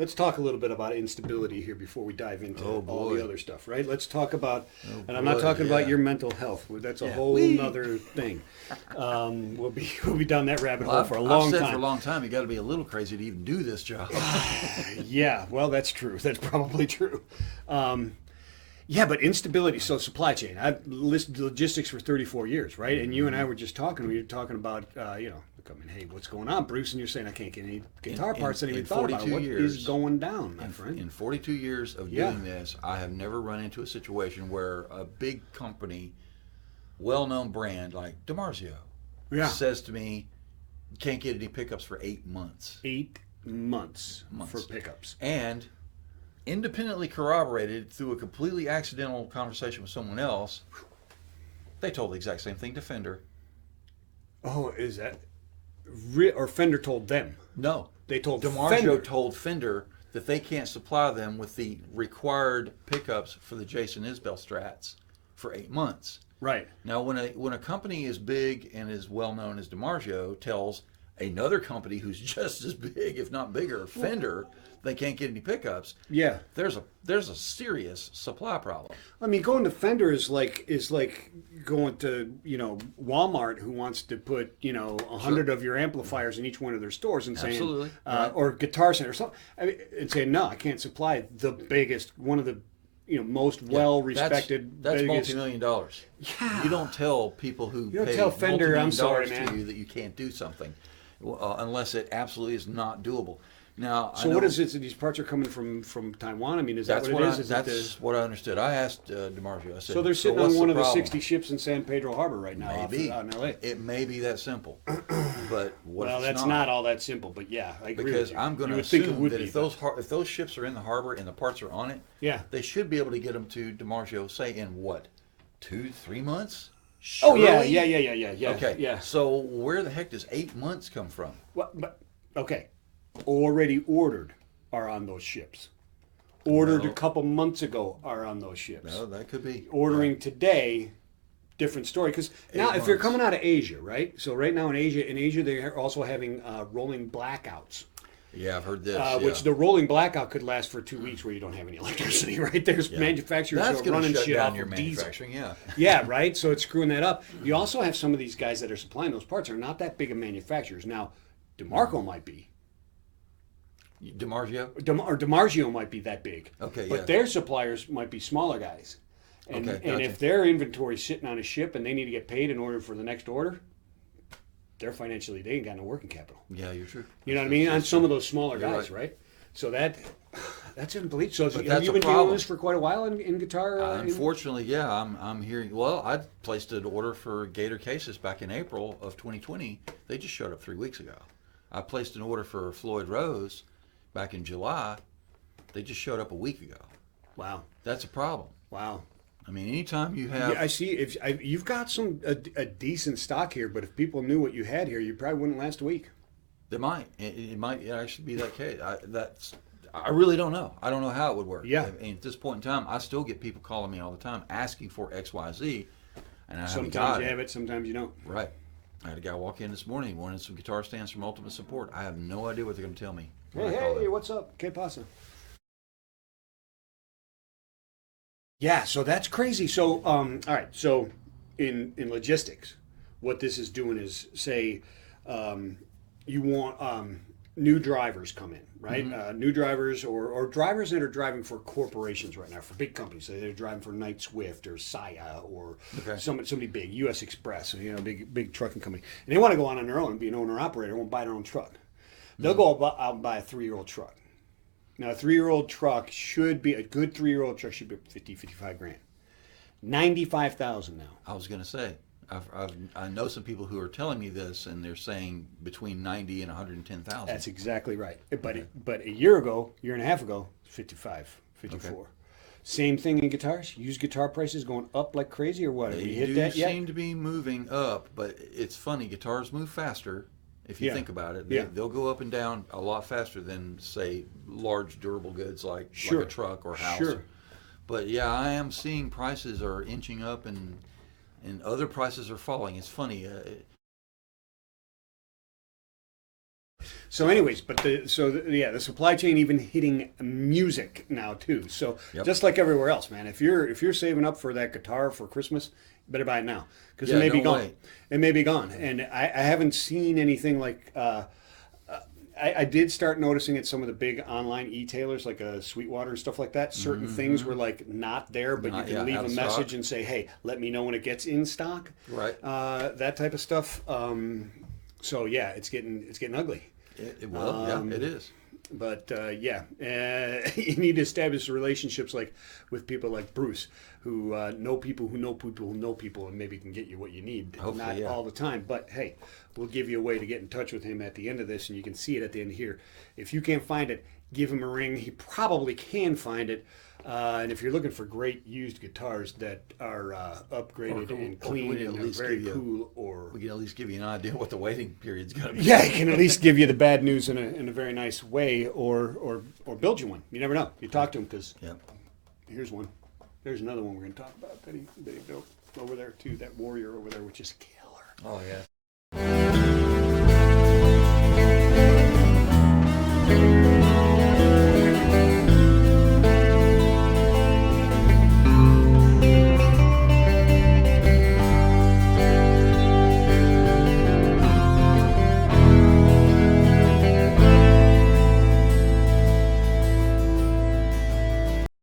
let's talk a little bit about instability here before we dive into all the other stuff, right? Let's talk about, and I'm not talking about your mental health. That's a whole nother thing. We'll be down that rabbit hole for a long time. I've said for a long time, you got to be a little crazy to even do this job. Yeah, well, that's true. That's probably true. Yeah, but instability. So supply chain. I've listed logistics for 34 years, right? And you and I were just talking. We were talking about, hey, what's going on, Bruce? And you're saying I can't get any guitar parts. I didn't even thought about it. What is going down, my friend? In 42 years of doing this, I have never run into a situation where a big company, well-known brand like DiMarzio, says to me, can't get any pickups for 8 months. 8 months for pickups. And independently corroborated through a completely accidental conversation with someone else, they told the exact same thing to Fender. Oh, is that real? Or Fender told them? No. They told DiMarzio told Fender that they can't supply them with the required pickups for the Jason Isbell Strats for 8 months. Right. Now, when a company as big and as well known as DiMarzio tells another company who's just as big, if not bigger, Fender, they can't get any pickups. Yeah, there's a serious supply problem. I mean, going to Fender is like going to Walmart, who wants to put 100 of your amplifiers in each one of their stores and saying, or Guitar Center or something, and saying, no, I can't supply the biggest, one of the most well-respected. That's multi-million dollars. Yeah, you don't tell people who pay tell Fender, I'm sorry, to you that you can't do something unless it absolutely is not doable. Now, so what is it? These parts are coming from Taiwan. I mean, is that what it is? That's what I understood. I asked DiMarzio. I said, so they're sitting on one of the 60 ships in San Pedro Harbor right now. Maybe out in LA. It may be that simple, but that's not all that simple. But yeah, I agree. Because I'm going to assume that if those ships are in the harbor and the parts are on it, they should be able to get them to DiMarzio, say in what, 2-3 months? Surely? Oh yeah. Okay, yeah. So where the heck does 8 months come from? Okay. Already ordered are on those ships. Ordered a couple months ago are on those ships. No, that could be. Ordering today, different story. Because now, if you're coming out of Asia, right? So right now in Asia they're also having rolling blackouts. Yeah, I've heard this. Which the rolling blackout could last for 2 weeks where you don't have any electricity, right? There's manufacturers that are running shit off your of diesel. manufacturing, Yeah, right? So it's screwing that up. You also have some of these guys that are supplying those parts are not that big of manufacturers. Now, DeMarco might be. DiMarzio might be that big. Okay, but their suppliers might be smaller guys. And, and if their inventory's sitting on a ship and they need to get paid in order for the next order, they ain't got no working capital. Yeah, you're true. You know what I mean? On some of those smaller guys, right? So that's unbelievable. So have you been doing this for quite a while in guitar? Unfortunately, I'm hearing. Well, I placed an order for Gator cases back in April of 2020. They just showed up 3 weeks ago. I placed an order for Floyd Rose back in July. They just showed up a week ago. Wow, that's a problem. Wow. I mean, anytime you have, I see. You've got a decent stock here, but if people knew what you had here, you probably wouldn't last a week. They might. It might actually be that case. I really don't know. I don't know how it would work. Yeah. And at this point in time, I still get people calling me all the time asking for X, Y, Z, and sometimes you have it, sometimes you don't. Right. I had a guy walk in this morning, he wanted some guitar stands from Ultimate Support. I have no idea what they're going to tell me. Hey, what's up? Que pasa? Yeah, so that's crazy. So, all right. So, in logistics, what this is doing is, say, you want new drivers come in, right? Mm-hmm. New drivers or drivers that are driving for corporations right now, for big companies. So they're driving for Knight Swift or Saya or somebody big, U.S. Express, big trucking company. And they want to go on their own and be an owner-operator, won't buy their own truck. They'll go out and buy a 3-year-old truck. Now, a 3-year-old truck should be, a good 3-year-old truck should be 50, 55 grand. 95,000 now. I was going to say, I know some people who are telling me this, and they're saying between 90 and 110,000. That's exactly right. But a year and a half ago, 55, 54. Okay. Same thing in guitars. Used guitar prices going up like crazy, or what? Have we hit that yet? Seem to be moving up, but it's funny. Guitars move faster. If you think about it, they'll go up and down a lot faster than, say, large durable goods like a truck or house. Sure. But yeah, I am seeing prices are inching up and other prices are falling. It's funny. So, anyways, but the supply chain even hitting music now too. So Yep. just like everywhere else, man, if you're saving up for that guitar for Christmas, you better buy it now because Yeah, it may be don't gone. wait. It may be gone, and I haven't seen anything like. I did start noticing at some of the big online e-tailers like Sweetwater and stuff like that. Certain things were like not there, but Not- you can yeah, leave out a of message stock. and say, "Hey, let me know when it gets in stock." Right. That type of stuff. So yeah, it's getting ugly. It will. Yeah, it is. But you need to establish relationships like with people like Bruce, who know people who know people who know people, and maybe can get you what you need. Hopefully, Not yeah. all the time, but hey, we'll give you a way to get in touch with him at the end of this, and you can see it at the end here. If you can't find it, give him a ring. He probably can find it. And if you're looking for great used guitars that are upgraded and or we clean can at and are least very give you- cool, or We can at least give you an idea what the waiting period's going to be. yeah, he can at least give you the bad news in a very nice way, or build you one. You never know. You talk to him because Yep. here's one. There's another one we're going to talk about that he built over there too. That Warrior over there, which is killer. Oh yeah.